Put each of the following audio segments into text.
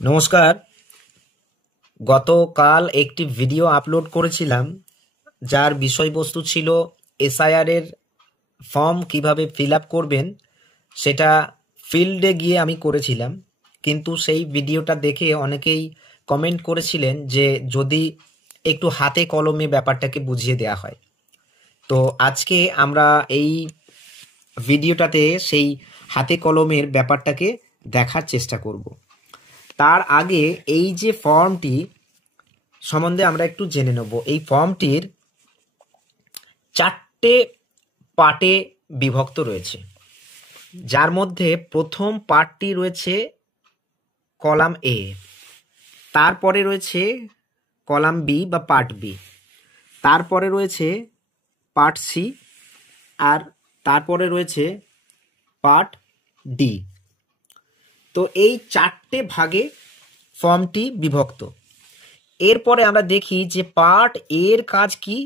নমস্কার। গতকাল একটি ভিডিও আপলোড করেছিলাম যার বিষয়বস্তু ছিল এসআইআর এর ফর্ম কিভাবে ফিল আপ করবেন, সেটা ফিল্ডে গিয়ে আমি করেছিলাম। কিন্তু সেই ভিডিওটা দেখে অনেকেই কমেন্ট করেছিলেন যে যদি একটু হাতে কলমে ব্যাপারটাকে বুঝিয়ে দেওয়া হয়। তো আজকে আমরা এই ভিডিওটাতে সেই হাতে কলমের ব্যাপারটাকে দেখার চেষ্টা করব। তার আগে এই যে ফর্মটি সম্বন্ধে আমরা একটু জেনে নেব। এই ফর্মটির 4টে পার্টে বিভক্ত রয়েছে, যার মধ্যে প্রথম পার্টটি রয়েছে কলাম এ, তারপরে রয়েছে কলাম বি বা পার্ট বি, তারপরে রয়েছে পার্ট সি, আর তারপরে রয়েছে পার্ট ডি। তো এই 4টে ভাগে ফর্মটি বিভক্ত। এরপরে আমরা দেখি যে পার্ট এর কাজ কি।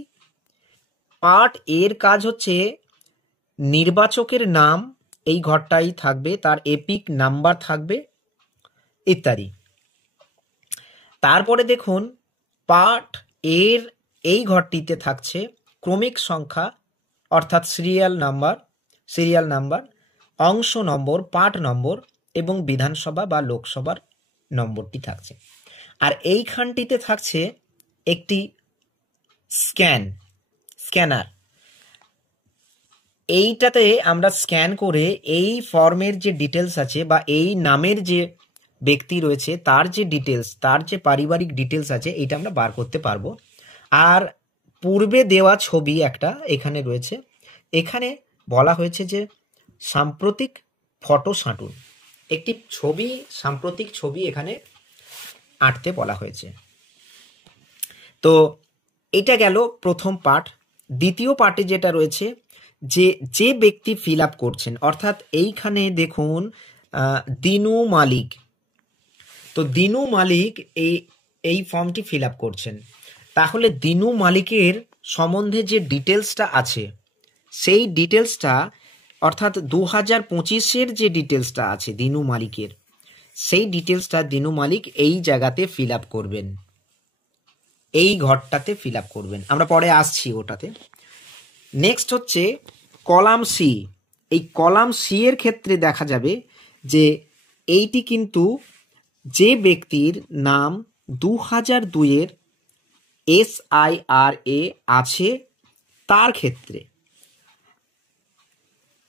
পার্ট এর কাজ হচ্ছে নির্বাচকের নাম এই ঘরটাই থাকবে, তার এপিক নাম্বার থাকবে ইত্যাদি। তারপরে দেখুন পার্ট এর এই ঘরটিতে থাকছে ক্রমিক সংখ্যা অর্থাৎ সিরিয়াল নাম্বার, অংশ নম্বর, পার্ট নম্বর এবং বিধানসভা বা লোকসভার নম্বরটি থাকছে। আর এইখানটিতে থাকছে একটি স্ক্যানার। এইটাতে আমরা স্ক্যান করে এই ফর্মের যে ডিটেলস আছে বা এই নামের যে ব্যক্তি রয়েছে তার যে ডিটেলস, তার যে পারিবারিক ডিটেলস আছে, এটা আমরা বার করতে পারবো। আর পূর্বে দেওয়া ছবি একটা এখানে রয়েছে। এখানে বলা হয়েছে যে সাম্প্রতিক ফটো সাঁটুন, একটি সাম্প্রতিক ছবি এখানে আঁটতে বলা হয়েছে। তো এটা গেল প্রথম পার্ট। দ্বিতীয় পার্টে যেটা রয়েছে যে ব্যক্তি ফিল আপ করছেন, অর্থাৎ এইখানে দেখুন দিনু মালিক। তো দিনু মালিক এই ফর্মটি ফিল আপ করছেন। তাহলে দিনু মালিকের সম্বন্ধে যে ডিটেলসটা আছে সেই ডিটেলসটা, অর্থাৎ 2025-এর যে ডিটেলসটা আছে দিনু মালিকের, সেই ডিটেলসটা দিনু মালিক এই জায়গাতে ফিল আপ করবেন, এই ঘরটাতে ফিল আপ করবেন। আমরা পরে আসছি ওটাতে। নেক্সট হচ্ছে কলাম সি। এই কলাম সি এর ক্ষেত্রে দেখা যাবে যে এইটি কিন্তু যে ব্যক্তির নাম 2002-এর SIRA আছে তার ক্ষেত্রে।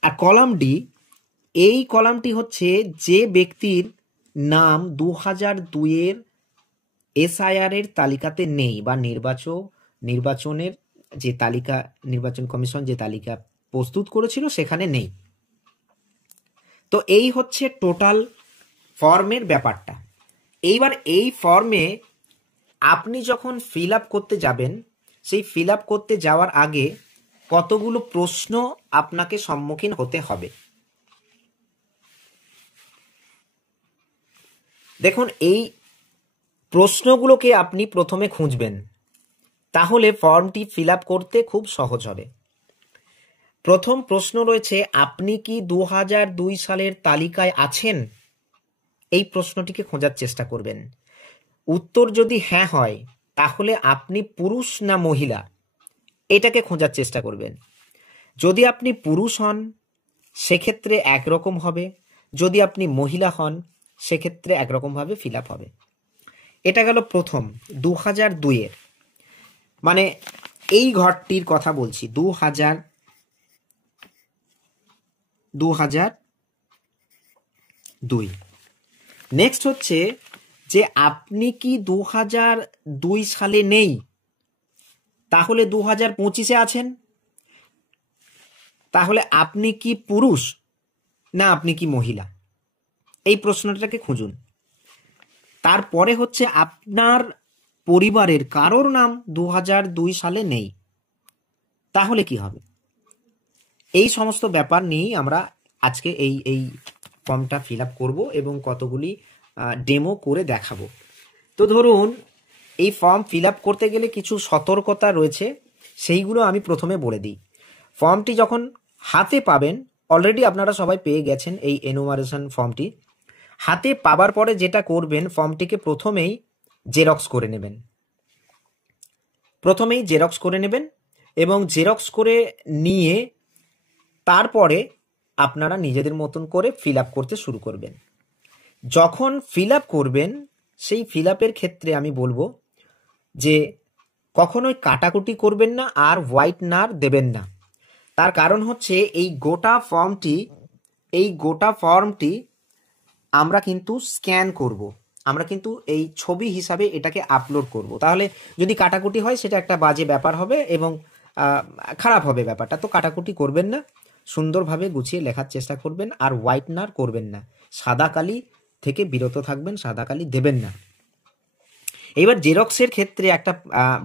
আর কলাম ডি, এই কলামটি হচ্ছে যে ব্যক্তির নাম 2002-এর SIR এর তালিকাতে নেই বা নির্বাচনের যে তালিকা, নির্বাচন কমিশন যে তালিকা প্রস্তুত করেছিল সেখানে নেই। তো এই হচ্ছে টোটাল ফর্মের ব্যাপারটা। এইবার এই ফর্মে আপনি যখন ফিল আপ করতে যাবেন, সেই ফিল আপ করতে যাওয়ার আগে কতগুলো প্রশ্ন আপনাকে সম্মুখীন হতে হবে। দেখুন এই প্রশ্নগুলোকে আপনি প্রথমে খুঁজবেন, তাহলে ফর্মটি ফিল আপ করতে খুব সহজ হবে। প্রথম প্রশ্ন রয়েছে, আপনি কি 2002 সালের তালিকায় আছেন? এই প্রশ্নটিকে খোঁজার চেষ্টা করবেন। উত্তর যদি হ্যাঁ হয় তাহলে আপনি পুরুষ না মহিলা এটাকে খোঁজার চেষ্টা করবেন। যদি আপনি পুরুষ হন সেক্ষেত্রে একরকম হবে, যদি আপনি মহিলা হন সেক্ষেত্রে একরকমভাবে ফিল আপ হবে। এটা গেল প্রথম 2002-এর, মানে এই ঘরটির কথা বলছি, 2002। নেক্সট হচ্ছে যে আপনি কি 2002 সালে নেই, তাহলে 2025-এ আছেন। তাহলে আপনি কি পুরুষ না আপনি কি মহিলা, এই প্রশ্নটাকে খুঁজুন। তারপরে হচ্ছে আপনার পরিবারের কারোর নাম 2002 সালে নেই, তাহলে কি হবে। এই সমস্ত ব্যাপার নিয়েই আমরা আজকে এই ফর্মটা ফিল আপ করবো এবং কতগুলি ডেমো করে দেখাবো। তো ধরুন এই ফর্ম ফিল আপ করতে গেলে কিছু সতর্কতা রয়েছে, সেইগুলো আমি প্রথমে বলে দিই। ফর্মটি যখন হাতে পাবেন, অলরেডি আপনারা সবাই পেয়ে গেছেন এই এনুমারেশন ফর্মটি, হাতে পাবার পরে যেটা করবেন, ফর্মটিকে প্রথমেই জেরক্স করে নেবেন। এবং জেরক্স করে নিয়ে তারপরে আপনারা নিজেদের মতন করে ফিল আপ করতে শুরু করবেন। যখন ফিল আপ করবেন, সেই ফিল আপের ক্ষেত্রে আমি বলবো যে কখনোই কাটাকুটি করবেন না আর হোয়াইটনার দেবেন না। তার কারণ হচ্ছে এই গোটা ফর্মটি আমরা কিন্তু স্ক্যান করব, আমরা কিন্তু এই ছবি হিসাবে এটাকে আপলোড করব। তাহলে যদি কাটাকুটি হয় সেটা একটা বাজে ব্যাপার হবে এবং খারাপ হবে ব্যাপারটা। তো কাটাকুটি করবেন না, সুন্দরভাবে গুছিয়ে লেখার চেষ্টা করবেন আর হোয়াইটনার করবেন না, সাদা কালি থেকে বিরত থাকবেন, সাদা কালি দেবেন না। এবার জেরক্সের ক্ষেত্রে একটা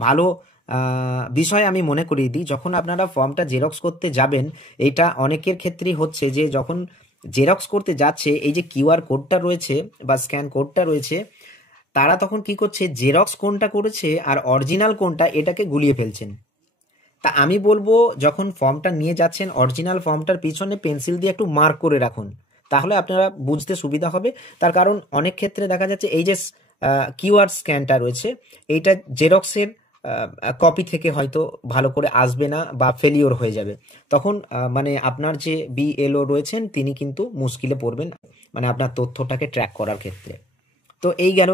ভালো বিষয় আমি মনে করিয়ে দিই, যখন আপনারা ফর্মটা জেরক্স করতে যাবেন, এটা অনেকের ক্ষেত্রেই হচ্ছে যে যখন জেরক্স করতে যাচ্ছে এই যে কিউআর কোডটা রয়েছে বা স্ক্যান কোডটা রয়েছে, তারা তখন কি করছে, জেরক্স কোনটা করেছে আর অরিজিনাল কোনটা এটাকে গুলিয়ে ফেলছেন। তা আমি বলবো যখন ফর্মটা নিয়ে যাচ্ছেন, অরিজিনাল ফর্মটার পিছনে পেন্সিল দিয়ে একটু মার্ক করে রাখুন, তাহলে আপনারা বুঝতে সুবিধা হবে। তার কারণ অনেক ক্ষেত্রে দেখা যাচ্ছে এই যে কিউআর স্ক্যানটা রয়েছে, এইটা জেরক্সের কপি থেকে হয়তো ভালো করে আসবে না বা ফেলিওর হয়ে যাবে, তখন মানে আপনার যে বিএলও রয়েছেন তিনি কিন্তু মুশকিলে পড়বেন, মানে আপনার তথ্যটাকে ট্র্যাক করার ক্ষেত্রে। তো এই গেল,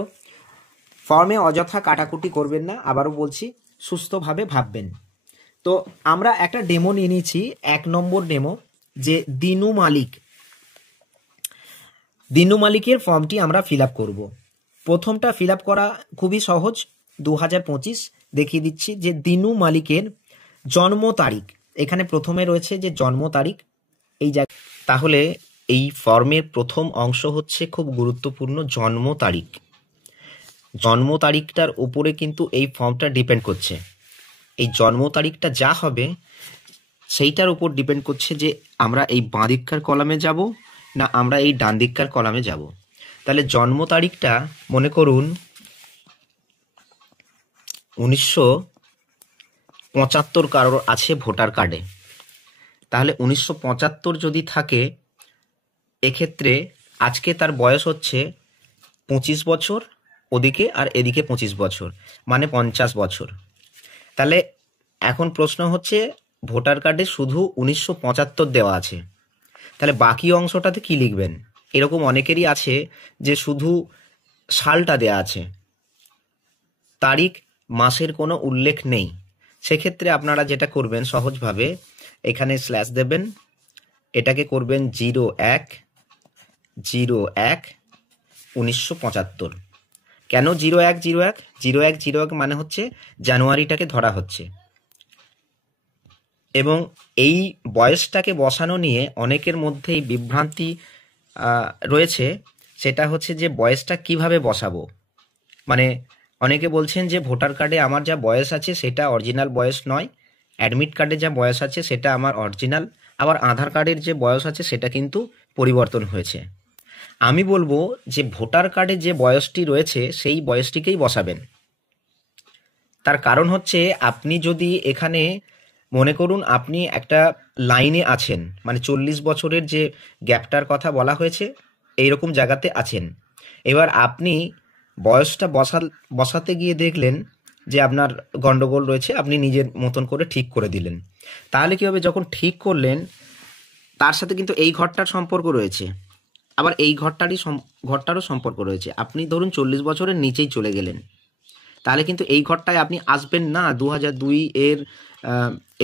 ফর্মে অযথা কাটাকুটি করবেন না, আবারও বলছি, সুস্থভাবে ভাববেন। তো আমরা একটা ডেমো নিয়ে নিয়েছি, 1 নম্বর ডেমো, যে দিনু মালিকের ফর্মটি আমরা ফিল আপ করবো। প্রথমটা ফিল আপ করা খুবই সহজ, 2025 দেখিয়ে দিচ্ছি যে দিনু মালিকের জন্ম তারিখ, এখানে প্রথমে রয়েছে যে জন্ম তারিখ এই জায়গায়। তাহলে এই ফর্মের প্রথম অংশ হচ্ছে খুব গুরুত্বপূর্ণ, জন্ম তারিখ। জন্ম তারিখটার উপরে কিন্তু এই ফর্মটা ডিপেন্ড করছে। এই জন্ম তারিখটা যা হবে সেইটার উপর ডিপেন্ড করছে যে আমরা এই বাঁ দিককার কলামে যাব না আমরা এই ডান দিককার কলামে যাব। তাহলে জন্ম তারিখটা মনে করুন 1975 কারোর আছে ভোটার কার্ডে, তাহলে 1975 যদি থাকে, এক্ষেত্রে আজকে তার বয়স হচ্ছে 25 বছর ওদিকে আর এদিকে 25 বছর, মানে 50 বছর। তাহলে এখন প্রশ্ন হচ্ছে ভোটার কার্ডে শুধু 1975 দেওয়া আছে, তাহলে বাকি অংশটাতে কি লিখবেন? এরকম অনেকেরই আছে যে শুধু সালটা দেয়া আছে, তারিখ মাসের কোনো উল্লেখ নেই। সেক্ষেত্রে আপনারা যেটা করবেন সহজভাবে, এখানে স্ল্যাশ দেবেন, এটাকে করবেন 01/01/1975। কেন 01/01? 01/01 মানে হচ্ছে জানুয়ারিটাকে ধরা হচ্ছে। এবং এই বয়সটাকে বসানো নিয়ে অনেকের মধ্যে এই বিভ্রান্তি রয়েছে, সেটা হচ্ছে যে বয়সটা কিভাবে বসাবো। মানে অনেকে বলছেন যে ভোটার কার্ডে আমার যা বয়স আছে সেটা অরিজিনাল বয়স নয়, অ্যাডমিট কার্ডে যা বয়স আছে সেটা আমার অরিজিনাল, আবার আধার কার্ডের যে বয়স আছে সেটা কিন্তু পরিবর্তন হয়েছে। আমি বলবো যে ভোটার কার্ডে যে বয়সটি রয়েছে সেই বয়সটিকেই বসাবেন। তার কারণ হচ্ছে আপনি যদি এখানে মনে করুন আপনি একটা লাইনে আছেন, মানে 40 বছরের যে গ্যাপটার কথা বলা হয়েছে এইরকম জায়গাতে আছেন, এবার আপনি বয়সটা বসাতে গিয়ে দেখলেন যে আপনার গন্ডগোল রয়েছে, আপনি নিজের মতন করে ঠিক করে দিলেন। তাহলে কী হবে, যখন ঠিক করলেন তার সাথে কিন্তু এই ঘরটার সম্পর্ক রয়েছে, আবার এই ঘরটারও সম্পর্ক রয়েছে। আপনি ধরুন 40 বছরের নিচেই চলে গেলেন, তাহলে কিন্তু এই ঘরটায় আপনি আসবেন না 2002 এর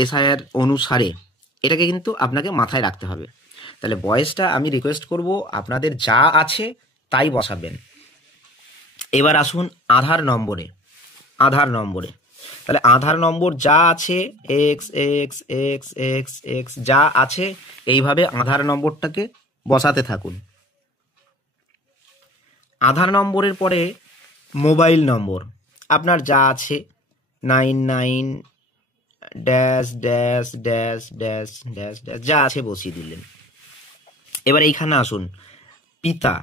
এসআইআর অনুসারে। এটাকে কিন্তু আপনাকে মাথায় রাখতে হবে। তাহলে বয়সটা আমি রিকোয়েস্ট করব আপনাদের যা আছে তাই বসাবেন। এবার আসুন আধার নম্বরে। তাহলে আধার নম্বর যা আছে x যা আছে এইভাবে আধার নম্বরটাকে বসাতে থাকুন। আধার নম্বরের পরে মোবাইল নম্বর আপনার যা আছে 99 যা আছে বসিয়ে দিলেন। এবার এইখানে আসুন পিতা।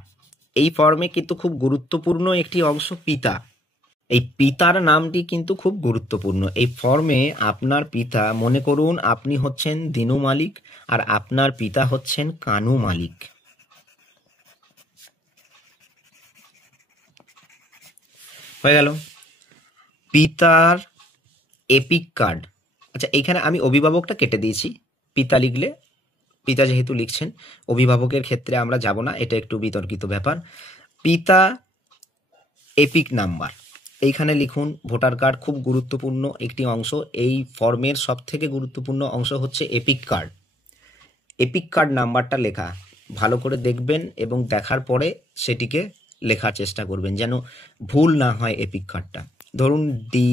এই ফর্মে কিন্তু খুব গুরুত্বপূর্ণ একটি অংশ পিতা। এই পিতার নামটি কিন্তু খুব গুরুত্বপূর্ণ এই ফর্মে। আপনার পিতা, মনে করুন আপনি হচ্ছেন দিনু মালিক আর আপনার পিতা হচ্ছেন কানু মালিক। হয়ে গেল। পিতার এপিক কার্ড, আচ্ছা এইখানে আমি অভিভাবকটা কেটে দিয়েছি, পিতা লিখলে, পিতা যেহেতু লিখছেন, অভিভাবকের ক্ষেত্রে আমরা যাব না, এটা একটু বিতর্কিত ব্যাপার। পিতা এপিক নাম্বার, এইখানে লিখুন। ভোটার কার্ড খুব গুরুত্বপূর্ণ একটি অংশ, এই ফর্মের সব থেকে গুরুত্বপূর্ণ অংশ হচ্ছে এপিক কার্ড। এপিক কার্ড নাম্বারটা লেখা ভালো করে দেখবেন এবং দেখার পরে সেটিকে লেখার চেষ্টা করবেন যেন ভুল না হয় এপিক কার্ডটা। ধরুন ডি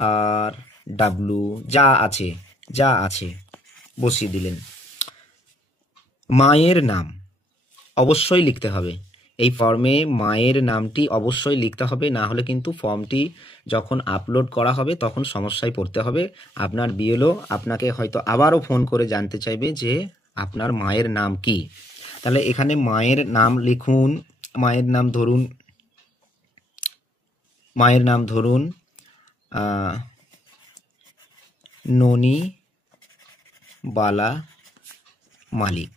আর ডাব্লু যা আছে বসিয়ে দিলেন। মায়ের নাম অবশ্যই লিখতে হবে, এই ফর্মে মায়ের নামটি অবশ্যই লিখতে হবে, না হলে কিন্তু ফর্মটি যখন আপলোড করা হবে তখন সমস্যায় পড়তে হবে। আপনার বিএলও আপনাকে হয়তো আবারও ফোন করে জানতে চাইবে যে আপনার মায়ের নাম কি। তাহলে এখানে মায়ের নাম লিখুন। মায়ের নাম ধরুন ননি বালা মালিক,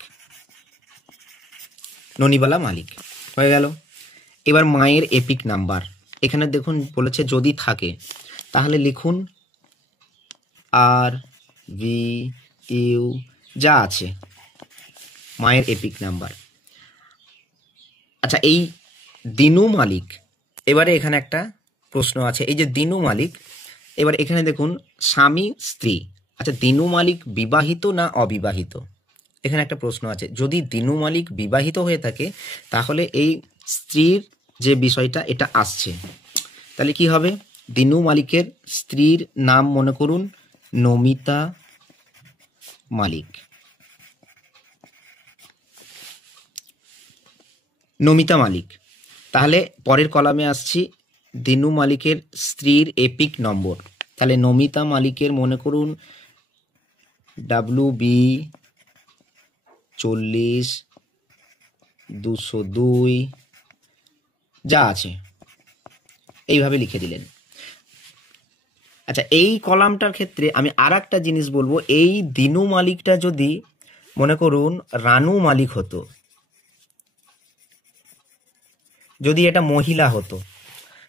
ননিবালা মালিক হয়ে গেল। এবার মায়ের এপিক নাম্বার, এখানে দেখুন বলেছে যদি থাকে, তাহলে লিখুন আর ভি ইউ যা আছে মায়ের এপিক নাম্বার। আচ্ছা এই দিনু মালিক, এবারে এখানে একটা প্রশ্ন আছে, এই যে দিনু মালিক, এবার এখানে দেখুন স্বামী স্ত্রী, আচ্ছা দিনু মালিক বিবাহিত না অবিবাহিত, এখানে একটা প্রশ্ন আছে। যদি দিনু মালিক বিবাহিত হয়ে থাকে তাহলে এই স্ত্রীর যে বিষয়টা এটা আসছে, তাহলে কি হবে? দিনু মালিকের স্ত্রীর নাম মনে করুন নমিতা মালিক, নমিতা মালিক। তাহলে পরের কলামে আসছি দিনু মালিকের স্ত্রীর এপিক নম্বর, তাহলে নমিতা মালিকের মনে করুন WB 40-202 যা আছে এইভাবে লিখে দিলেন। আচ্ছা এই কলামটার ক্ষেত্রে আমি আর একটা জিনিস বলবো, এই দিনু মালিকটা যদি মনে করুন রানু মালিক হতো, যদি এটা মহিলা হতো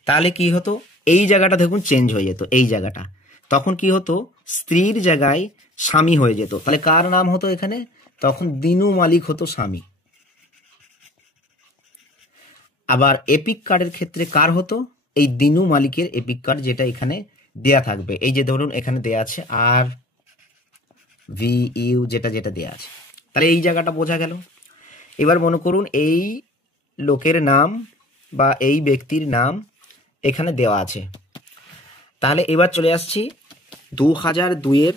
তাহলে কি হতো, এই জায়গাটা দেখুন চেঞ্জ হয়ে যেত, এই জায়গাটা তখন কি হতো স্ত্রীর জায়গায় স্বামী হয়ে যেত, তাহলে কার নাম হতো এখানে, তখন দিনু মালিক হতো স্বামী। আবার এপিক কার্ডের ক্ষেত্রে কার হতো, এই দিনু মালিকের এপিক কার্ড যেটা এখানে দেয়া থাকবে, এই যে ধরুন এখানে দেয়া আছে আর ভি ইউ যেটা দেয়া আছে, তাহলে এই জায়গাটা বোঝা গেল। এবার মনে করুন এই লোকের নাম বা এই ব্যক্তির নাম এখানে দেওয়া আছে, তাহলে এবার চলে আসছি 2002-এর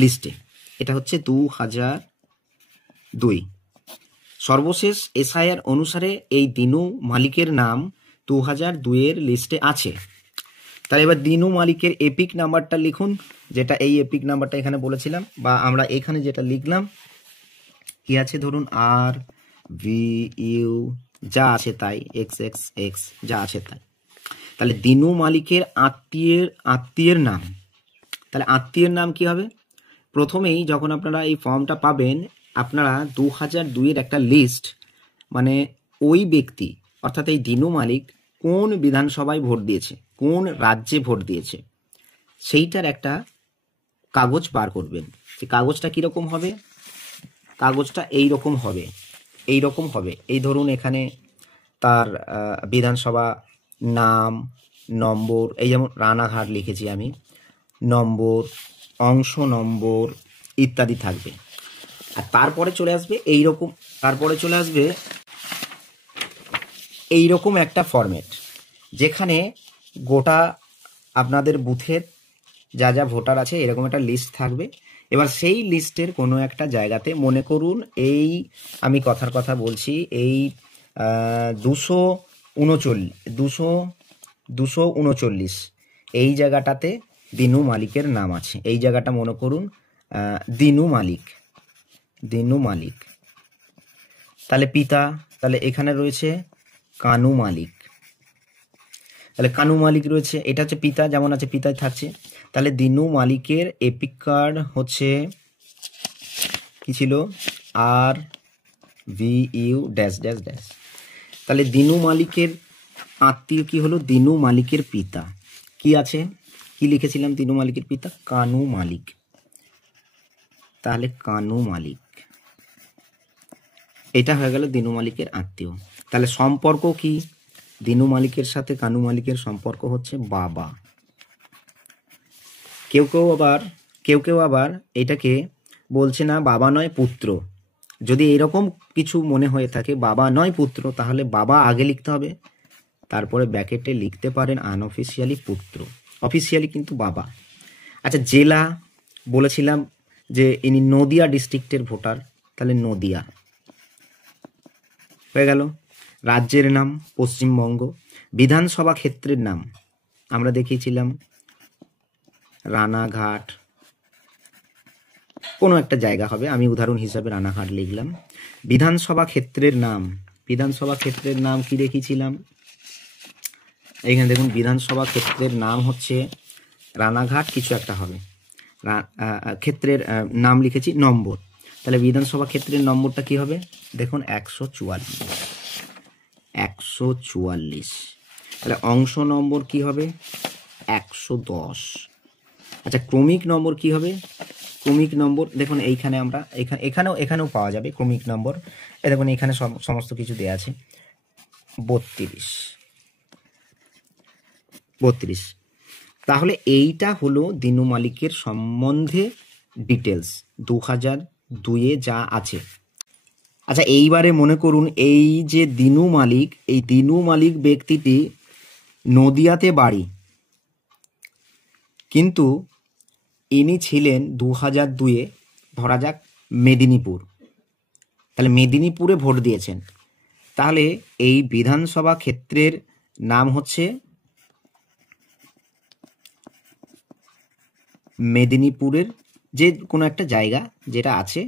লিস্টে, এটা হচ্ছে 2002 সর্বশেষ এসআইআর অনুসারে এই দিনু মালিকের নাম 2002-এর লিস্টে আছে। তাহলে এবার দিনু মালিকের এপিক নাম্বারটা লিখুন, যেটা এই এপিক নাম্বারটা এখানে বলেছিলাম, বা আমরা এখানে যেটা লিখলাম কি আছে ধরুন আর ভি ইউ যা আছে তাই XXX যা আছে তাই। তাহলে দিনু মালিকের আত্মীয়ের নাম, তাহলে আত্মীয়ের নাম কি হবে, প্রথমেই যখন আপনারা এই ফর্মটা পাবেন আপনারা 2002-এর একটা লিস্ট, মানে ওই ব্যক্তি অর্থাৎ এই দিনু মালিক কোন বিধানসভায় ভোট দিয়েছে, কোন রাজ্যে ভোট দিয়েছে, সেইটার একটা কাগজ বার করবেন। সেই কাগজটা কীরকম হবে, কাগজটা এইরকম হবে, এই ধরুন এখানে তার বিধানসভা নাম, নম্বর, এই যেমন রানাঘাট লিখেছি আমি, নম্বর, অংশ নম্বর ইত্যাদি থাকবে। আর তারপরে চলে আসবে এইরকম একটা ফরম্যাট, যেখানে গোটা আপনাদের বুথের যা যা ভোটার আছে এরকম একটা লিস্ট থাকবে। এবার সেই লিস্টের কোনো একটা জায়গাতে মনে করুন এই আমি কথার কথা বলছি এই 239 এই জায়গাটাতে দিনু মালিকের নাম আছে, এই জায়গাটা মনে করুন দিনু মালিক। তাহলে পিতা, তাহলে এখানে রয়েছে কানু মালিক, তাহলে কানু মালিক রয়েছে, এটা হচ্ছে পিতা, যেমন আছে পিতায় থাকছে। তাহলে দিনু মালিকের এপিক কার্ড হচ্ছে কি ছিল, আর V U dash dash dash. তাহলে দিনু মালিকের আত্মীয় কি হলো? দিনু মালিকের পিতা। কি আছে, কি লিখেছিলাম? দিনু মালিকের পিতা কানু মালিক। তাহলে কানু মালিক, এটা হয়ে গেল দিনু মালিকের আত্মীয়। তাহলে সম্পর্ক কি? দিনু মালিকের সাথে কানু মালিকের সম্পর্ক হচ্ছে বাবা। কেউ কেউ আবার এটাকে বলছে না বাবা নয় পুত্র। যদি এরকম কিছু মনে হয়ে থাকে বাবা নয় পুত্র, তাহলে বাবা আগে লিখতে হবে, তারপরে ব্র্যাকেটে লিখতে পারেন আনঅফিসিয়ালি পুত্র, অফিসিয়ালি কিন্তু বাবা। আচ্ছা, জেলা বলেছিলাম যে ইনি নদিয়া ডিস্ট্রিক্টের ভোটার, তাহলে নদিয়া হয়ে গেল। রাজ্যের নাম পশ্চিমবঙ্গ। বিধানসভা ক্ষেত্রের নাম আমরা দেখিয়েছিলাম রানাঘাট, কোনো একটা জায়গা হবে, আমি উদাহরণ হিসাবে রানাঘাট লিখলাম। বিধানসভা ক্ষেত্রের নাম কি দেখিয়েছিলাম? এখানে দেখুন, বিধানসভা ক্ষেত্রের নাম হচ্ছে রানাঘাট, কিছু একটা হবে, ক্ষেত্রের নাম লিখেছি নম্বর। তাহলে বিধানসভা ক্ষেত্রের নম্বরটা কি হবে? দেখুন 144। তাহলে অংশ নম্বর কি হবে? 110। আচ্ছা, ক্রমিক নম্বর কি হবে? ক্রমিক নম্বর দেখুন এইখানে আমরা এখানেও পাওয়া যাবে ক্রমিক নম্বর। দেখুন এখানে সমস্ত কিছু দেওয়া আছে। 32। তাহলে এইটা হলো দিনু মালিকের সম্বন্ধে ডিটেলস 2002-এ যা আছে। আচ্ছা, এইবারে মনে করুন এই যে দিনু মালিক ব্যক্তিটি নদিয়াতে বাড়ি, কিন্তু ইনি ছিলেন 2002-এ ধরা যাক মেদিনীপুর, তাহলে মেদিনীপুরে ভোট দিয়েছেন। তাহলে এই বিধানসভা ক্ষেত্রের নাম হচ্ছে মেদিনীপুরের যে কোনো একটা জায়গা যেটা আছে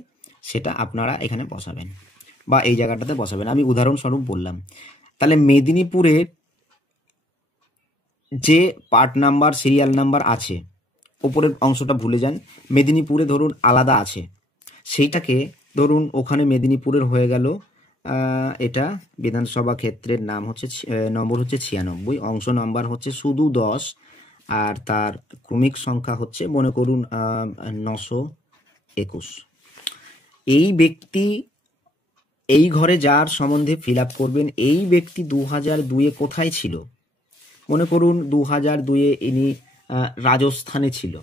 সেটা আপনারা এখানে বসাবেন বা এই জায়গাটাতে বসাবেন, আমি উদাহরণস্বরূপ বললাম। তাহলে মেদিনীপুরের যে পার্ট নাম্বার সিরিয়াল নাম্বার আছে, ওপরের অংশটা ভুলে যান, মেদিনীপুরে ধরুন আলাদা আছে, সেইটাকে ধরুন ওখানে মেদিনীপুরের হয়ে গেল, এটা বিধানসভা ক্ষেত্রের নাম হচ্ছে নম্বর হচ্ছে 96, অংশ নাম্বার হচ্ছে শুধু 10, আর তার ক্রমিক সংখ্যা হচ্ছে মনে করুন 921। এই ব্যক্তি এই ঘরে যার সম্বন্ধে ফিল আপ করবেন, এই ব্যক্তি 2002-এ কোথায় ছিল? মনে করুন 2002-এ ইনি রাজস্থানে ছিল,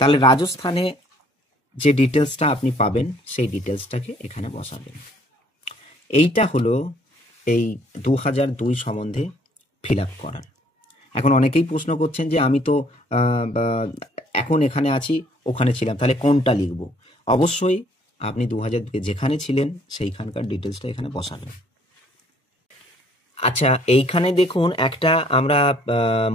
তাহলে রাজস্থানে যে ডিটেলসটা আপনি পাবেন সেই ডিটেলসটাকে এখানে বসাবেন। এইটা হলো এই 2002 সম্বন্ধে ফিল আপ করার। এখন অনেকেই প্রশ্ন করছেন যে আমি তো এখন এখানে আছি, ওখানে ছিলাম, তাহলে কোনটা লিখব? অবশ্যই আপনি 2002-এ যেখানে ছিলেন সেইখানকার ডিটেলসটা এখানে বসাবেন। আচ্ছা, এইখানে দেখুন একটা আমরা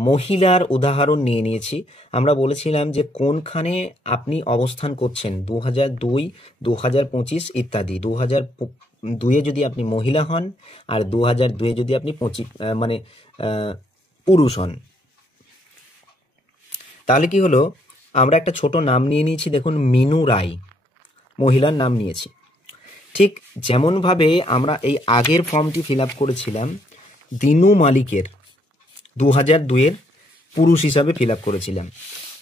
মহিলার উদাহরণ নিয়ে নিয়েছি। আমরা বলেছিলাম যে কোনখানে আপনি অবস্থান করছেন, 2002, 2025 ইত্যাদি। 2002-এ যদি আপনি মহিলা হন আর 2002-এ যদি আপনি পুরুষ হন, তাহলে কি হলো? আমরা একটা ছোট নাম নিয়ে নিয়েছি, দেখুন মিনু রায়, মহিলার নাম নিয়েছি। ঠিক যেমনভাবে আমরা এই আগের ফর্মটি ফিল আপ করেছিলাম, দিনু মালিকের 2002-এর পুরুষ হিসাবে ফিল আপ করেছিলাম,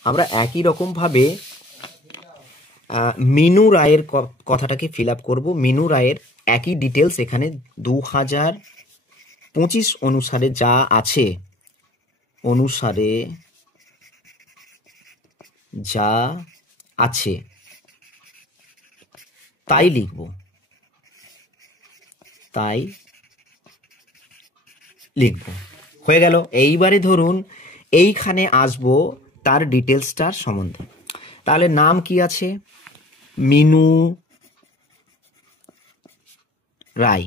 আমরা একই রকমভাবে মিনু রায়ের কথাটাকে ফিল আপ করবো। মিনু রায়ের একই ডিটেলস এখানে 2025 অনুসারে যা আছে, তাই লিখব, হয়ে গেল। এইবারে ধরুন এইখানে আসবো তার ডিটেলসটার সম্বন্ধে। তাহলে নাম কি আছে? মিনু রায়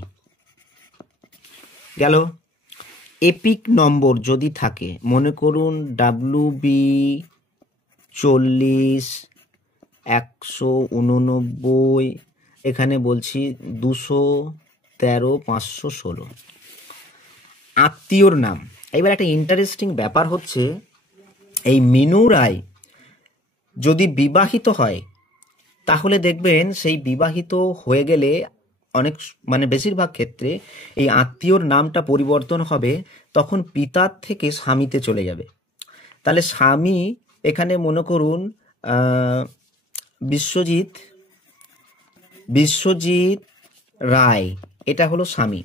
গেল। এপিক নম্বর যদি থাকে, মনে করুন WB 40 189, এখানে বলছি 213 516। আত্মীয়র নাম। এবার একটা ইন্টারেস্টিং ব্যাপার হচ্ছে, এই মিনু রায় যদি বিবাহিত হয়, তাহলে দেখবেন সেই বিবাহিত হয়ে গেলে অনেক মানে বেশিরভাগ ক্ষেত্রে এই আত্মীয়র নামটা পরিবর্তন হবে, তখন পিতার থেকে স্বামীতে চলে যাবে। তাহলে স্বামী এখানে মনে করুন বিশ্বজিৎ বিশ্বজিৎ রায়, এটা হলো স্বামী।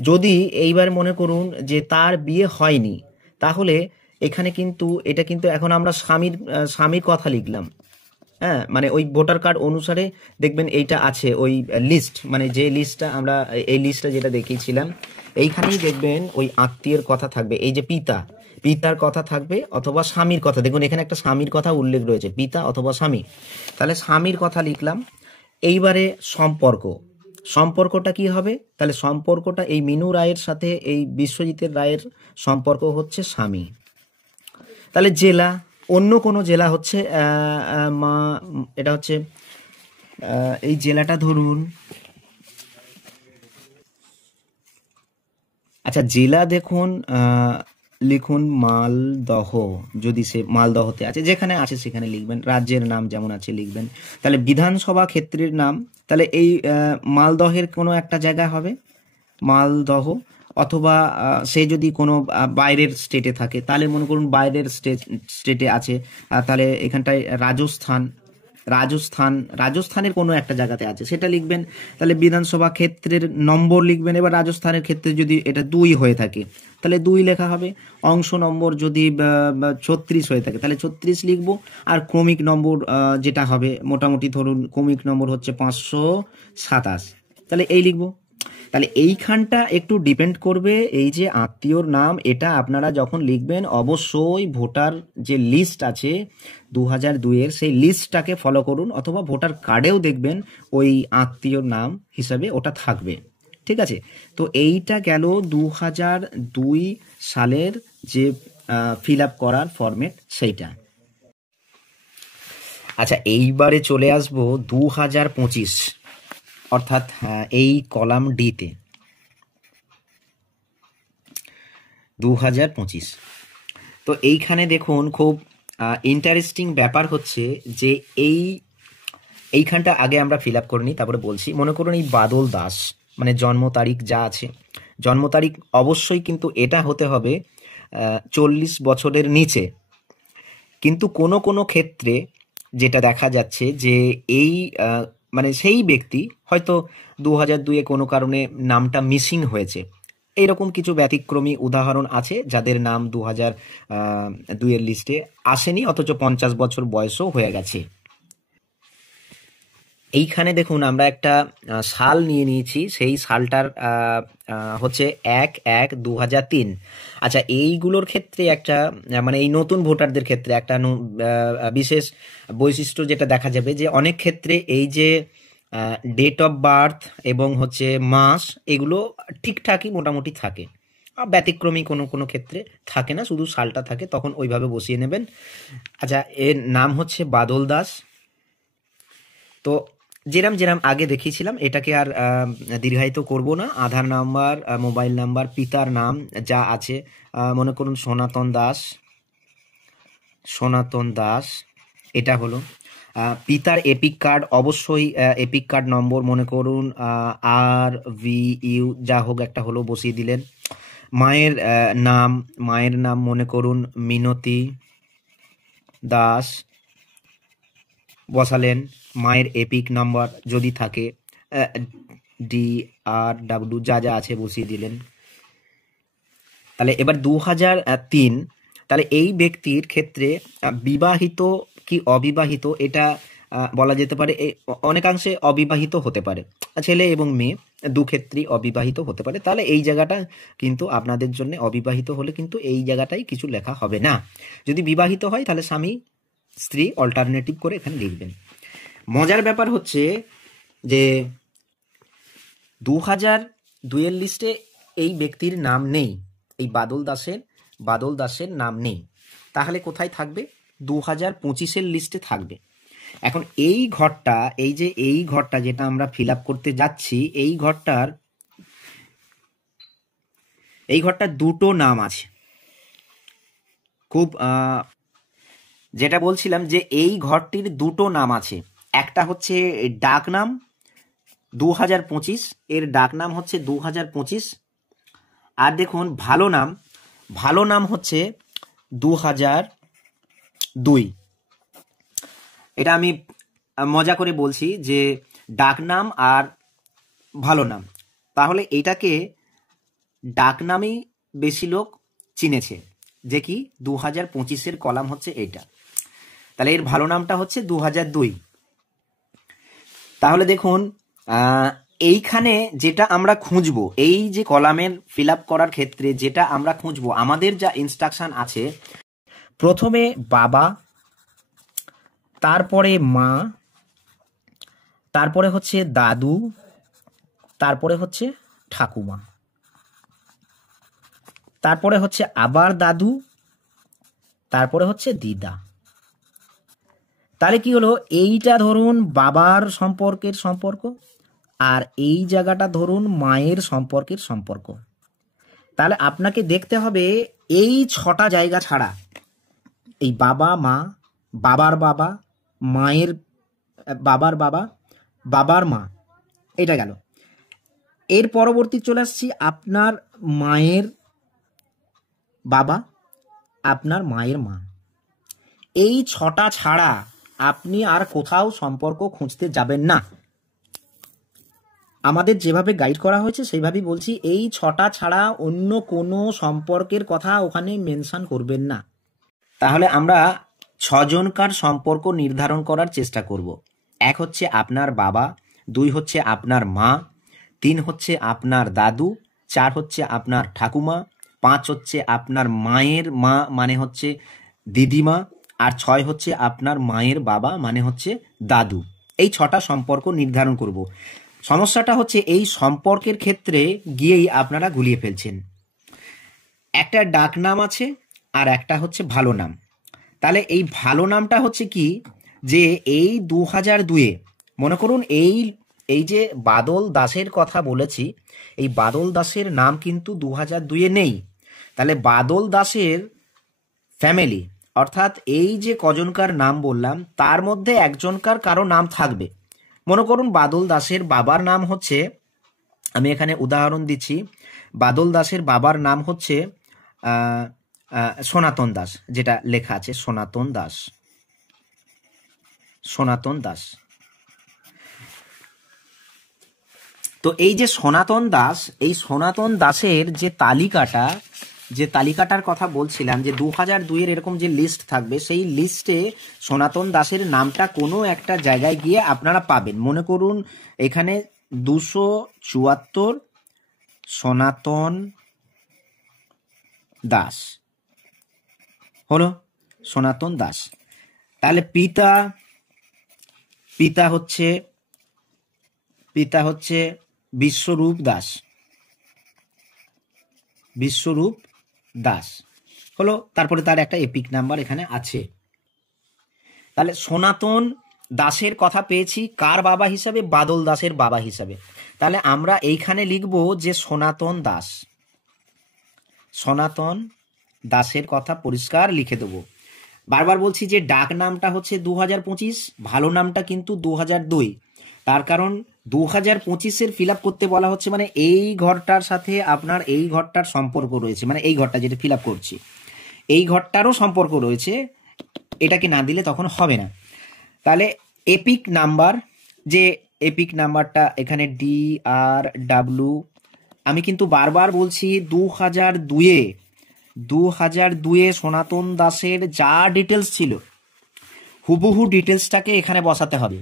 যদি এইবার মনে করুন যে তার বিয়ে হয়নি, তাহলে এখানে কিন্তু এটা কিন্তু এখন আমরা স্বামীর কথা লিখলাম। হ্যাঁ, মানে ওই ভোটার কার্ড অনুসারে দেখবেন এইটা আছে ওই লিস্ট, মানে যে লিস্টটা আমরা এই লিস্টটা যেটা দেখিয়েছিলাম, এইখানেই দেখবেন ওই আত্মীয়ের কথা থাকবে। এই যে পিতার কথা থাকবে অথবা স্বামীর কথা, দেখুন এখানে একটা স্বামীর কথা উল্লেখ রয়েছে, পিতা অথবা স্বামী। তাহলে স্বামীর কথা লিখলাম। এইবারে সম্পর্কটা কি হবে? তাহলে সম্পর্কটা এই মিনু রায়ের সাথে এই বিশ্বজিতের রায়ের সম্পর্ক হচ্ছে স্বামী। তাহলে জেলা, অন্য কোনো জেলা হচ্ছে এটা হচ্ছে এই জেলাটা ধরুন, আচ্ছা জেলা দেখুন, লিখুন মালদহ, যদি সে মালদহতে আছে, যেখানে আছে সেখানে লিখবেন। রাজ্যের নাম যেমন আছে লিখবেন। তাহলে বিধানসভা ক্ষেত্রের নাম, তাহলে এই মালদহের কোনো একটা জায়গা হবে মালদহ, অথবা সে যদি কোনো বাইরের স্টেটে থাকে, তাহলে মনে করুন বাইরের স্টেটে আছে, তাহলে এখানটায় রাজস্থানের কোনো একটা জায়গাতে আছে, সেটা লিখবেন। তাহলে বিধানসভা ক্ষেত্রের নম্বর লিখবেন। এবার রাজস্থানের ক্ষেত্রে যদি এটা 2 হয়ে থাকে, তাহলে 2 লেখা হবে। অংশ নম্বর যদি 36 হয়ে থাকে, তাহলে 36 লিখব। আর ক্রমিক নম্বর যেটা হবে, মোটামুটি ধরুন ক্রমিক নম্বর হচ্ছে 527, তাহলে এই লিখব। তাহলে এইখানটা একটু ডিপেন্ড করবে, এই যে আত্মীয়র নাম, এটা আপনারা যখন লিখবেন অবশ্যই ভোটার যে লিস্ট আছে 2002-এর, সেই লিস্টটাকে ফলো করুন, অথবা ভোটার কার্ডেও দেখবেন ওই আত্মীয়র নাম হিসাবে ওটা থাকবে। ঠিক আছে, তো এইটা গেল 2002 সালের যে ফিল আপ করার ফরম্যাট সেইটা। আচ্ছা, এইবারে চলে আসবো 2025, অর্থাৎ এই কলাম ডিতে 2025। তো এইখানে দেখুন খুব ইন্টারেস্টিং ব্যাপার হচ্ছে যে এইখানটা আগে আমরা ফিল আপ করে নিই, তারপরে বলছি। মনে করুন এই বাদল দাস, মানে জন্ম তারিখ যা আছে, জন্ম তারিখ অবশ্যই কিন্তু এটা হতে হবে 40 বছরের নিচে। কিন্তু কোনো কোনো ক্ষেত্রে যেটা দেখা যাচ্ছে যে এই মানে সেই ব্যক্তি হয়তো 2002-এ কোনো কারণে নামটা মিসিং হয়েছে, এইরকম কিছু ব্যতিক্রমী উদাহরণ আছে যাদের নাম 2002-এর লিস্টে আসেনি, অথচ 50 বছর বয়সও হয়ে গেছে। এইখানে দেখুন আমরা একটা সাল নিয়ে নিয়েছি, সেই সালটার হচ্ছে 1/1/2003। আচ্ছা, এইগুলোর ক্ষেত্রে একটা মানে এই নতুন ভোটারদের ক্ষেত্রে একটা বিশেষ বৈশিষ্ট্য যেটা দেখা যাবে, যে অনেক ক্ষেত্রে এই যে ডেট অফ বার্থ এবং হচ্ছে মাস, এগুলো ঠিকঠাকই মোটামুটি থাকে, ব্যতিক্রমী কোনো কোনো ক্ষেত্রে থাকে না, শুধু সালটা থাকে, তখন ওইভাবে বসিয়ে নেবেন। আচ্ছা, এর নাম হচ্ছে বাদল দাস। তো যেরাম আগে দেখিয়েছিলাম, এটাকে আর দীর্ঘায়িত করব না। আধার নাম্বার, মোবাইল নাম্বার, পিতার নাম যা আছে, মনে করুন সনাতন দাস, এটা হলো। পিতার এপিক কার্ড, অবশ্যই এপিক কার্ড নম্বর মনে করুন RVU যা হোক একটা হলো, বসিয়ে দিলেন। মায়ের নাম মনে করুন মিনতি দাস, বসালেন। মায়ের এপিক নাম্বার যদি থাকে DRW যা যা আছে বসিয়ে দিলেন। তাহলে এবার 2003, তাহলে এই ব্যক্তির ক্ষেত্রে বিবাহিত কি অবিবাহিত এটা বলা যেতে পারে, অনেকাংশে অবিবাহিত হতে পারে, ছেলে এবং মেয়ে দু ক্ষেত্রেই অবিবাহিত হতে পারে। তাহলে এই জায়গাটা কিন্তু আপনাদের জন্য, অবিবাহিত হলে কিন্তু এই জায়গাটাই কিছু লেখা হবে না। যদি বিবাহিত হয় তাহলে স্বামী স্ত্রী অল্টারনেটিভ করে এখানে লিখবেন। মজার ব্যাপার হচ্ছে যে 2002-এর লিস্টে এই ব্যক্তির নাম নেই, এই বাদল দাসের নাম নেই। তাহলে কোথায় থাকবে? 2025-এর লিস্টে থাকবে। এখন এই ঘরটা যেটা আমরা ফিল আপ করতে যাচ্ছি, এই ঘরটার দুটো নাম আছে। খুব যেটা বলছিলাম যে এই ঘরটির দুটো নাম আছে, একটা হচ্ছে ডাক নাম 2025, এর ডাক নাম হচ্ছে 2025। আর দেখুন ভালো নাম হচ্ছে 2002। এটা আমি মজা করে বলছি যে ডাক নাম আর ভালো নাম, তাহলে এটাকে ডাক নামেই বেশি লোক চিনেছে, যে কি 2025-এর কলাম হচ্ছে এইটা। তাহলে এর ভালো নামটা হচ্ছে 2002। তাহলে দেখুন এইখানে যেটা আমরা খুঁজবো, এই যে কলামের ফিল আপ করার ক্ষেত্রে যেটা আমরা খুঁজবো, আমাদের যা ইনস্ট্রাকশন আছে, প্রথমে বাবা, তারপরে মা, তারপরে হচ্ছে দাদু, তারপরে হচ্ছে ঠাকুমা, তারপরে হচ্ছে আবার দাদু, তারপরে হচ্ছে দিদা। তাহলে কি হলো, এইটা ধরুন বাবার সম্পর্কের সম্পর্ক, আর এই জায়গাটা ধরুন মায়ের সম্পর্কের সম্পর্ক। তাহলে আপনাকে দেখতে হবে এই 6টা জায়গা ছাড়া, এই বাবা মা, বাবার বাবা, মায়ের বাবার বাবা, বাবার মা, এটা গেল। এর পরবর্তী চলে আসছি আপনার মায়ের বাবা, আপনার মায়ের মা। এই 6টা ছাড়া আপনি আর কোথাও সম্পর্ক খুঁজতে যাবেন না। আমাদের যেভাবে গাইড করা হয়েছে সেইভাবেই বলছি, এই 6টা ছাড়া অন্য কোনো সম্পর্কের কথা ওখানে মেনশন করবেন না। তাহলে আমরা 6 জনকার সম্পর্ক নির্ধারণ করার চেষ্টা করব। 1 হচ্ছে আপনার বাবা, 2 হচ্ছে আপনার মা, 3 হচ্ছে আপনার দাদু, 4 হচ্ছে আপনার ঠাকুমা, 5 হচ্ছে আপনার মায়ের মা মানে হচ্ছে দিদিমা, আর 6 হচ্ছে আপনার মায়ের বাবা মানে হচ্ছে দাদু। এই 6টা সম্পর্ক নির্ধারণ করব। সমস্যাটা হচ্ছে এই সম্পর্কের ক্ষেত্রে গিয়েই আপনারা গুলিয়ে ফেলছেন। একটা ডাক নাম আছে আর একটা হচ্ছে ভালো নাম। তাহলে এই ভালো নামটা হচ্ছে কি, যে এই 2002-এ মনে করুন এই যে বাদল দাসের কথা বলেছি, এই বাদল দাসের নাম কিন্তু 2002-এ নেই। তাহলে বাদল দাসের ফ্যামিলি, অর্থাৎ এই যে কজনকার নাম বললাম তার মধ্যে একজনকার কারো নাম থাকবে। মনে করুন বাদল দাসের বাবার নাম হচ্ছে, আমি এখানে উদাহরণ দিচ্ছি, বাদল দাসের বাবার নাম হচ্ছে সনাতন দাস, যেটা লেখা আছে সনাতন দাস, সনাতন দাস। তো এই যে সনাতন দাস, এই সনাতন দাসের যে তালিকাটার কথা বলছিলাম, যে 2002-এর এরকম যে লিস্ট থাকবে, সেই লিস্টে সনাতন দাসের নামটা কোনো একটা জায়গায় গিয়ে আপনারা পাবেন। মনে করুন এখানে 274 সনাতন দাস হলো, সনাতন দাস। তাহলে পিতা হচ্ছে বিশ্বরূপ দাস, বিশ্বরূপ দাস হলো। তারপরে তার একটা এপিক নাম্বার এখানে আছে। তাহলে সনাতন দাসের কথা পেয়েছি কার বাবা হিসাবে, বাদল দাসের বাবা হিসাবে। তাহলে আমরা এইখানে লিখব যে সনাতন দাসের কথা পরিষ্কার লিখে দেবো। বারবার বলছি যে ডাক নামটা হচ্ছে 2025, ভালো নামটা কিন্তু 2002। তার কারণ 2025-এর ফিল আপ করতে বলা হচ্ছে, মানে এই ঘরটার সাথে আপনার এই ঘরটার সম্পর্ক রয়েছে, মানে এই ঘরটা যেটা ফিল আপ করছি এই ঘরটারও সম্পর্ক রয়েছে, এটাকে না দিলে তখন হবে না। তাহলে এপিক নাম্বার, যে এপিক নাম্বারটা এখানে DRW, আমি কিন্তু বারবার বলছি 2002-এ সনাতন দাসের যা ডিটেলস ছিল হুবহু ডিটেলসটাকে এখানে বসাতে হবে।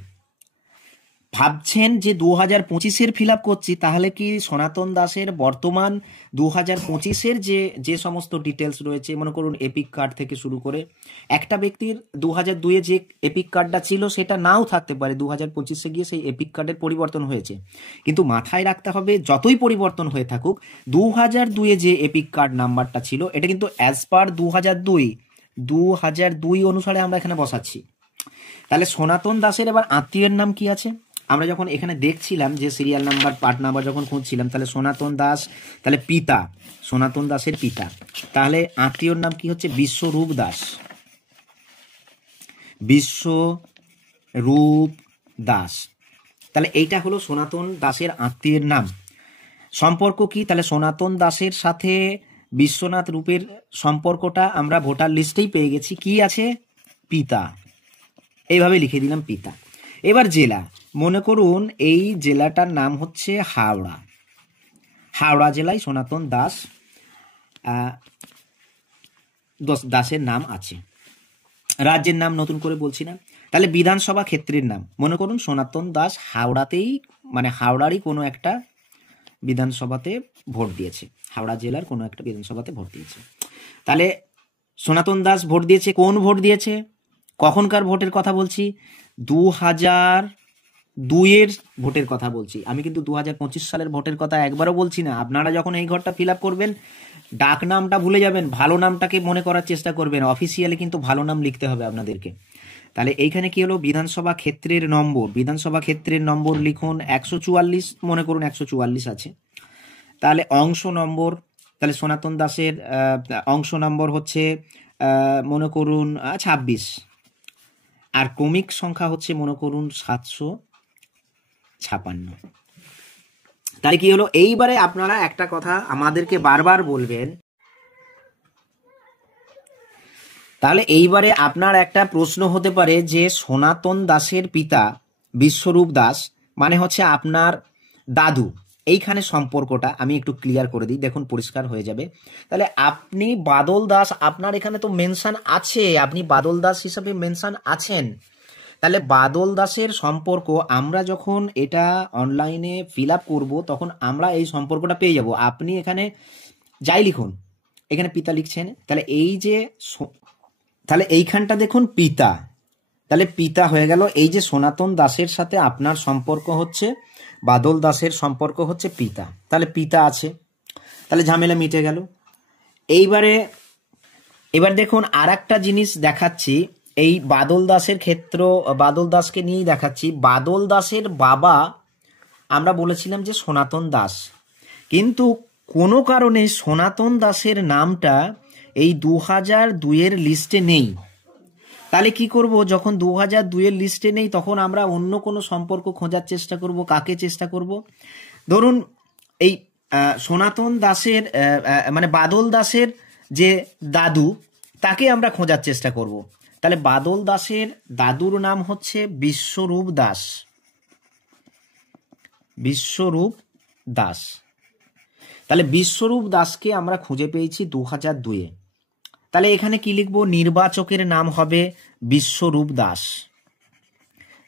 ভাবছেন যে 2025-এর ফিল আপ করছি, তাহলে কি সনাতন দাসের বর্তমান 2025-এর যে সমস্ত ডিটেলস রয়েছে, মনে করুন এপিক কার্ড থেকে শুরু করে, একটা ব্যক্তির 2002-এ যে এপিক কার্ডটা ছিল সেটা নাও থাকতে পারে, 2025-এ গিয়ে সেই এপিক কার্ডের পরিবর্তন হয়েছে। কিন্তু মাথায় রাখতে হবে যতই পরিবর্তন হয়ে থাকুক, 2002-এ যে এপিক কার্ড নাম্বারটা ছিল এটা কিন্তু অ্যাজ পার 2002 অনুসারে আমরা এখানে বসাচ্ছি। তাহলে সনাতন দাসের এবার আত্মীয়ের নাম কি আছে, আমরা যখন এখানে দেখছিলাম যে সিরিয়াল নাম্বার পার্ট নাম্বার যখন খুঁজছিলাম, তাহলে সনাতন দাস, তাহলে পিতা সনাতন দাসের পিতা, তাহলে আত্মীয়র নাম কি হচ্ছে বিশ্বরূপ দাস, বিশ্বরূপ দাস। তাহলে এইটা হলো সনাতন দাসের আত্মীয়ের নাম। সম্পর্ক কি? তাহলে সনাতন দাসের সাথে বিশ্বনাথ রূপের সম্পর্কটা আমরা ভোটার লিস্টেই পেয়ে গেছি। কি আছে? পিতা। এইভাবে লিখে দিলাম পিতা। এবার জেলা, মনে করুন এই জেলাটার নাম হচ্ছে হাওড়া। হাওড়া জেলায় সনাতন দাস দাসের নাম আছে। রাজ্যের নাম নতুন করে বলছি না। তাহলে বিধানসভা ক্ষেত্রের নাম, মনে করুন সনাতন দাস হাওড়াতেই, মানে হাওড়ারই কোনো একটা বিধানসভাতে ভোট দিয়েছে, হাওড়া জেলার কোনো একটা বিধানসভাতে ভোট দিয়েছে। তাহলে সনাতন দাস ভোট দিয়েছে, কোন ভোট দিয়েছে? কখনকার ভোটের কথা বলছি? 2002-এর ভোটের কথা বলছি। আমি কিন্তু 2025 সালের ভোটের কথা একবারও বলছি না। আপনারা যখন এই ঘরটা ফিল আপ করবেন, ডাক নামটা ভুলে যাবেন, ভালো নামটাকে মনে করার চেষ্টা করবেন। অফিসিয়ালি কিন্তু ভালো নাম লিখতে হবে আপনাদেরকে। তাহলে এইখানে কি হলো? বিধানসভা ক্ষেত্রের নম্বর, বিধানসভা ক্ষেত্রের নম্বর লিখুন 144, মনে করুন 144 আছে। তাহলে অংশ নম্বর, তাহলে সনাতন দাসের অংশ নম্বর হচ্ছে মনে করুন 26, আর ক্রমিক সংখ্যা হচ্ছে মনে করুন 756। তাহলে কি হলো? এইবারে আপনারা একটা কথা আমাদেরকে বারবার বলবেন। তাহলে এইবারে আপনার একটা প্রশ্ন হতে পারে যে সনাতন দাসের পিতা বিশ্বরূপ দাস মানে হচ্ছে আপনার দাদু। এইখানে সম্পর্কটা আমি একটু ক্লিয়ার করে দিই, দেখুন পরিষ্কার হয়ে যাবে। তাহলে আপনি বাদল দাস, আপনার এখানে তো মেনশন আছে, আপনি বাদল দাস হিসাবে মেনশন আছেন। তাহলে বাদল দাসের সম্পর্ক আমরা যখন এটা অনলাইনে ফিল আপ করবো তখন আমরা এই সম্পর্কটা পেয়ে যাব। আপনি এখানে যাই লিখুন, এখানে পিতা লিখছেন, তাহলে এই যে তাহলে এইখানটা দেখুন পিতা, তাহলে পিতা হয়ে গেল। এই যে সনাতন দাসের সাথে আপনার সম্পর্ক হচ্ছে, বাদল দাসের সম্পর্ক হচ্ছে পিতা, তাহলে পিতা আছে, তাহলে ঝামেলা মিটে গেল। এবার দেখুন আর একটা জিনিস দেখাচ্ছি, এই বাদল দাসের ক্ষেত্র, বাদল দাসকে নিয়েই দেখাচ্ছি। বাদল দাসের বাবা আমরা বলেছিলাম যে সনাতন দাস, কিন্তু কোনো কারণে সনাতন দাসের নামটা এই 2002-এর লিস্টে নেই। তাহলে কি করব? যখন 2002-এর লিস্টে নেই তখন আমরা অন্য কোনো সম্পর্ক খোঁজার চেষ্টা করব। কাকে চেষ্টা করব? ধরুন এই সনাতন দাসের মানে বাদল দাসের যে দাদু, তাকে আমরা খোঁজার চেষ্টা করব। তাহলে বাদল দাসের দাদুর নাম হচ্ছে বিশ্বরূপ দাস। বিশ্বরূপ দাস, তাহলে বিশ্বরূপ দাসকে আমরা খুঁজে পেয়েছি 2002-এ। তাহলে এখানে কি লিখব? নির্বাচকের নাম হবে বিশ্বরূপ দাস।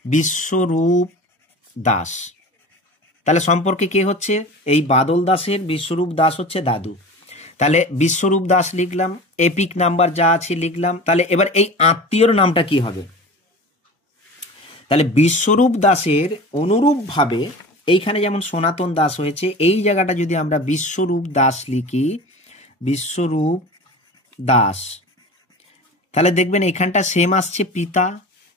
বিশ্বরূপ দাস, তাহলে সম্পর্কে কে হচ্ছে? এই বাদল দাসের বিশ্বরূপ দাস হচ্ছে দাদু। তাহলে বিশ্বরূপ দাস লিখলাম, এপিক নাম্বার যা আছে লিখলাম। তাহলে এবার এই আত্মীয়র নামটা কি হবে? তাহলে বিশ্বরূপ দাসের অনুরূপভাবে এইখানে যেমন সনাতন দাস হয়েছে, এই জায়গাটা যদি আমরা বিশ্বরূপ দাস লিখি, বিশ্বরূপ দাস, তাহলে দেখবেন এখানটা সেম আসছে পিতা।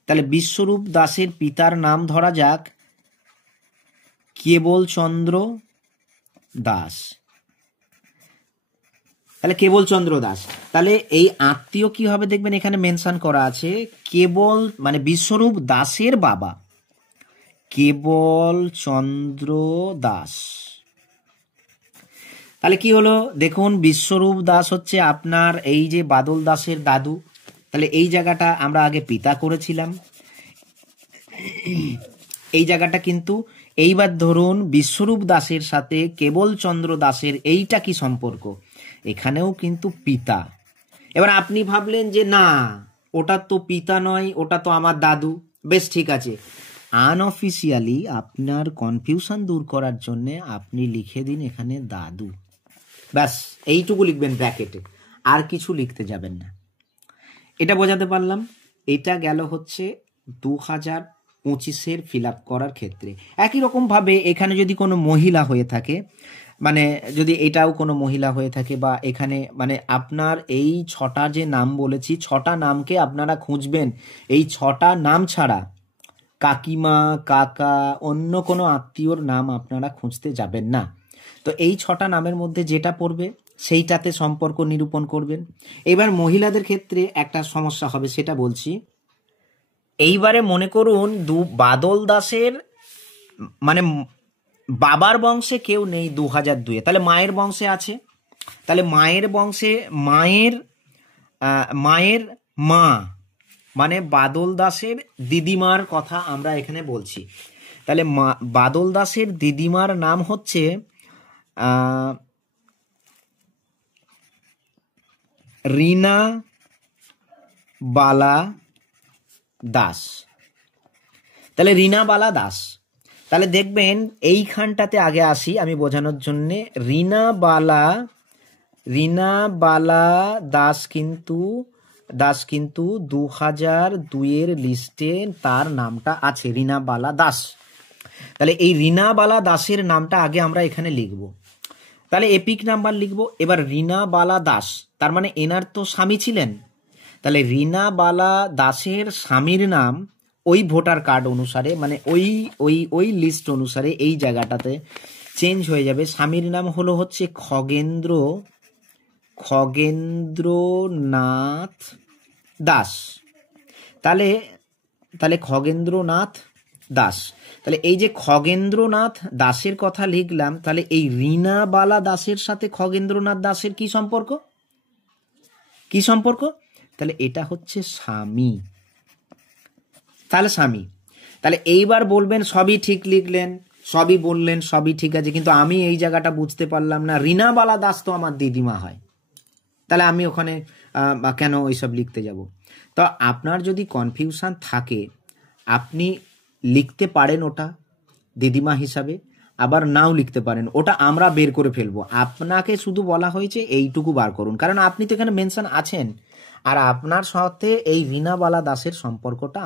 তাহলে বিশ্বরূপ দাসের পিতার নাম ধরা যাক কেবলচন্দ্র দাস। তাহলে কেবলচন্দ্র দাস, তাহলে এই আত্মীয় কি হবে? দেখবেন এখানে মেনশন করা আছে কেবল, মানে বিশ্বরূপ দাসের বাবা কেবলচন্দ্র দাস। তাহলে কি হলো? দেখুন বিশ্বরূপ দাস হচ্ছে আপনার এই যে বাদল দাসের দাদু। তাহলে এই জায়গাটা আমরা আগে পিতা করেছিলাম, এই জায়গাটা কিন্তু এইবার ধরুন বিশ্বরূপ দাসের সাথে কেবলচন্দ্র দাসের এইটা কি সম্পর্ক? এখানেও কিন্তু পিতা। এবার আপনি ভাবলেন যে না, ওটা তো পিতা নয়, ওটা তো আমার দাদু। বেশ ঠিক আছে, আনঅফিসিয়ালি আপনার কনফিউশন দূর করার জন্য আপনি লিখে দিন এখানে দাদু। ব্যাস এইটুকু লিখবেন ব্র্যাকেটে, আর কিছু লিখতে যাবেন না। এটা বোঝাতে পারলাম? এটা গেল হচ্ছে 2025-এর ফিল আপ করার ক্ষেত্রে। একই রকমভাবে এখানে যদি কোনো মহিলা হয়ে থাকে, মানে যদি এটাও কোনো মহিলা হয়ে থাকে, বা এখানে মানে আপনার এই 6টা যে নাম বলেছি, 6টা নামকে আপনারা খুঁজবেন। এই 6টা নাম ছাড়া কাকিমা, কাকা, অন্য কোনো আত্মীয়র নাম আপনারা খুঁজতে যাবেন না। তো এই 6টা নামের মধ্যে যেটা পড়বে সেইটাতে সম্পর্ক নিরূপণ করবেন। এবার মহিলাদের ক্ষেত্রে একটা সমস্যা হবে, সেটা বলছি। এইবারে মনে করুন বাদল দাসের মানে বাবার বংশে কেউ নেই 2002-এ, তাহলে মায়ের বংশে আছে। তাহলে মায়ের বংশে মায়ের মা মানে বাদল দাসের দিদিমার কথা আমরা এখানে বলছি। তাহলে বাদল দাসের দিদিমার নাম হচ্ছে রীনা বালা দাস। তাহলে রীনা বালা দাস, তাহলে দেখবেন এইখানটাতে আগে আসি আমি বোঝানোর জন্যে। রীনা বালা দাস কিন্তু 2002-এর লিস্টে তার নামটা আছে, রীনা বালা দাস। তাহলে এই রীনা বালা দাসের নামটা আগে আমরা এখানে লিখব, তাহলে এপিক নাম্বার লিখব। এবার রীনা বালা দাস তার মানে এনার তো স্বামী ছিলেন, তাহলে রীনা বালা দাসের স্বামীর নাম ওই ভোটার কার্ড অনুসারে মানে ওই লিস্ট অনুসারে এই জায়গাটাতে চেঞ্জ হয়ে যাবে। স্বামীর নাম হচ্ছে খগেন্দ্রনাথ দাস। তাহলে খগেন্দ্রনাথ দাস, তাহলে এই যে খগেন্দ্রনাথ দাসের কথা লিখলাম, তাহলে এই রীনা বালা দাসের সাথে খগেন্দ্রনাথ দাসের কি সম্পর্ক? তাহলে এটা হচ্ছে স্বামী। তাহলে এইবার বলবেন সবই ঠিক লিখলেন, সবই বললেন, সবই ঠিক আছে, কিন্তু আমি এই জায়গাটা বুঝতে পারলাম না, রীনা বালা দাস তো আমার দিদিমা হয়, তাহলে আমি ওখানে কেন ওইসব লিখতে যাব? তো আপনার যদি কনফিউশন থাকে আপনি লিখতে পারেন ওটা দিদিমা হিসাবে, আবার নাও লিখতে পারেন, ওটা আমরা বের করে ফেলবো। আপনাকে শুধু বলা হয়েছে এইটুকু বার করুন, কারণ আপনি তো এখানে মেনশন আছেন, আর আপনার সাথে এই রীনা বালা দাসের সম্পর্কটা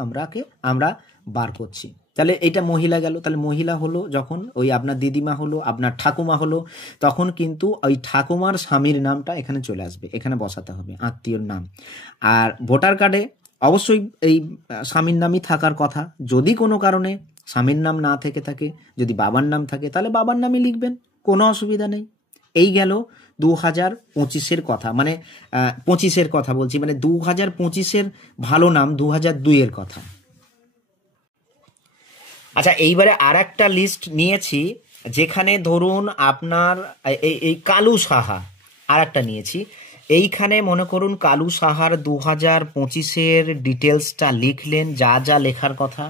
আমরা বার করছি। তাহলে এটা মহিলা গেল, তাহলে মহিলা হলো যখন ওই আপনার দিদিমা হলো, আপনার ঠাকুমা হলো, তখন কিন্তু ওই ঠাকুমার স্বামীর নামটা এখানে চলে আসবে, এখানে বসাতে হবে আত্মীয়র নাম। আর ভোটার কার্ডে অবশ্যই এই স্বামীর নামই থাকার কথা, যদি কোনো কারণে স্বামীর নাম না থেকে থাকে, যদি বাবার নাম থাকে তাহলে বাবার নামই লিখবেন, কোনো অসুবিধা নেই। এই গেল 2025-এর কথা, মানে 25-এর কথা বলছি, মানে 2025-এর ভালো নাম 2002-এর কথা। আচ্ছা, এইবারে আর একটা লিস্ট নিয়েছি যেখানে ধরুন আপনার এই কালু সাহা আর একটা নিয়েছি। এইখানে মনে করুন কালু সাহার 2025-এর ডিটেলসটা লিখলেন, যা যা লেখার কথা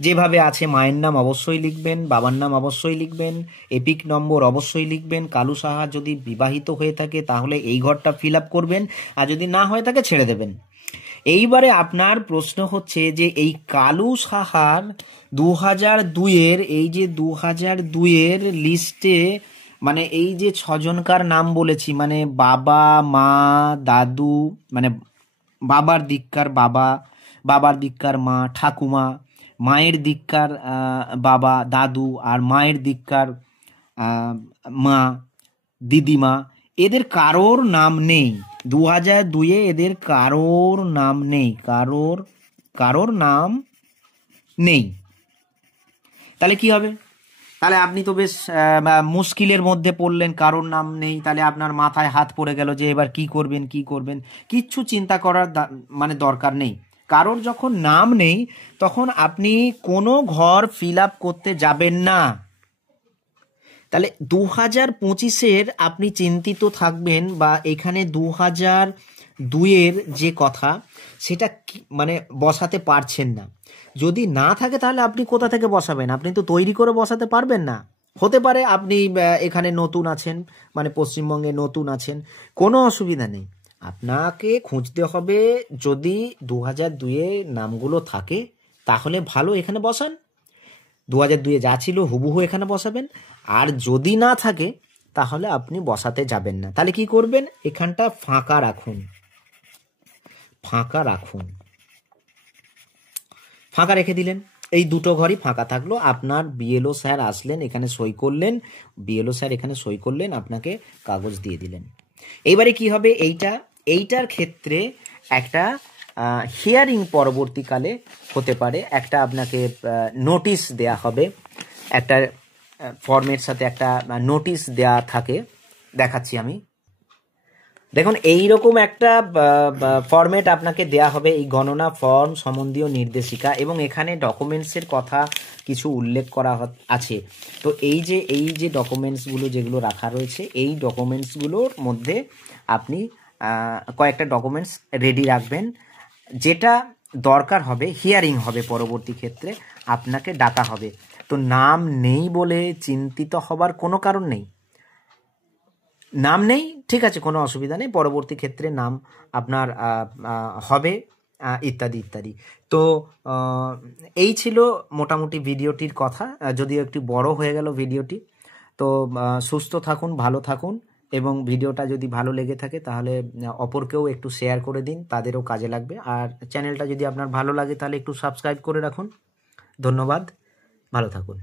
যেভাবে আছে। মায়ের নাম অবশ্যই লিখবেন, বাবার নাম অবশ্যই লিখবেন, এপিক নম্বর অবশ্যই লিখবেন। কালু সাহা যদি বিবাহিত হয়ে থাকে তাহলে এই ঘরটা ফিল আপ করবেন, আর যদি না হয়ে থাকে ছেড়ে দেবেন। এইবারে আপনার প্রশ্ন হচ্ছে যে এই কালু সাহার 2002-এর এই যে 2002-এর লিস্টে মানে এই যে 6জনকার নাম বলেছি, মানে বাবা, মা, দাদু, মানে বাবার দিককার বাবা, বাবার দিককার মা, ঠাকুমা, মায়ের দিককার বাবা, দাদু, আর মায়ের দিককার মা, দিদিমা, এদের কারোর নাম নেই 2002-এ, এদের কারোর নাম নেই, কারোর নাম নেই। তাহলে কি হবে? তাহলে আপনি তো বেশ মুশকিলের মধ্যে পড়লেন, কারোর নাম নেই। তাহলে আপনার মাথায় হাত পড়ে গেল যে এবার কি করবেন। কিচ্ছু চিন্তা করার মানে দরকার নেই। কারোর যখন নাম নেই তখন আপনি কোনো ঘর ফিল আপ করতে যাবেন না। তাহলে 2025-এর আপনি চিন্তিত থাকবেন, বা এখানে 2002-এর যে কথা সেটা মানে বসাতে পারছেন না। যদি না থাকে তাহলে আপনি কোথা থেকে বসাবেন? আপনি তো তৈরি করে বসাতে পারবেন না। হতে পারে আপনি এখানে নতুন আছেন, মানে পশ্চিমবঙ্গে নতুন আছেন, কোনো অসুবিধা নেই। আপনাকে খুঁজতে হবে, যদি 2002-এ নামগুলো থাকে তাহলে ভালো, এখানে বসান। 2002-এ যা ছিল হুবহু এখানে বসাবেন, আর যদি না থাকে তাহলে আপনি বসাতে যাবেন না। তাহলে কি করবেন? এখানটা ফাঁকা রাখুন, ফাঁকা রেখে দিলেন। এই দুটো ঘরই ফাঁকা থাকলো। আপনার বিএলও স্যার আসলেন, এখানে সই করলেন, বিএলও স্যার এখানে সই করলেন, আপনাকে কাগজ দিয়ে দিলেন। এইবারে কি হবে? এইটার ক্ষেত্রে একটা হিয়ারিং পরবর্তীকালে হতে পারে, একটা আপনাকে নোটিশ দেয়া হবে, একটা ফর্মের সাথে একটা নোটিশ দেয়া থাকে, দেখাচ্ছি আমি। দেখুন এইরকম একটা ফরম্যাট আপনাকে দেয়া হবে, এই গণনা ফর্ম সম্বন্ধীয় নির্দেশিকা, এবং এখানে ডকুমেন্টসের কথা কিছু উল্লেখ করা আছে। তো এই যে ডকুমেন্টসগুলো যেগুলো রাখা রয়েছে, এই ডকুমেন্টসগুলোর মধ্যে আপনি কয়েকটা ডকুমেন্টস রেডি রাখবেন, যেটা দরকার হবে, হিয়ারিং হবে পরবর্তী ক্ষেত্রে, আপনাকে ডাকা হবে। তো নাম নেই বলে চিন্তিত হবার কোনো কারণ নেই। নাম নেই, ঠিক আছে, কোনো অসুবিধা নেই, পরবর্তী ক্ষেত্রে নাম আপনার হবে, ইত্যাদি ইত্যাদি। তো এই ছিল মোটামুটি ভিডিওটির কথা, যদিও একটু বড় হয়ে গেল ভিডিওটি। তো সুস্থ থাকুন, ভালো থাকুন, এবং ভিডিওটা যদি ভালো লেগে থাকে তাহলে অপরকেও একটু শেয়ার করে দিন, তাদেরও কাজে লাগবে। আর চ্যানেলটা যদি আপনার ভালো লাগে তাহলে একটু সাবস্ক্রাইব করে রাখুন। ধন্যবাদ, ভালো থাকুন।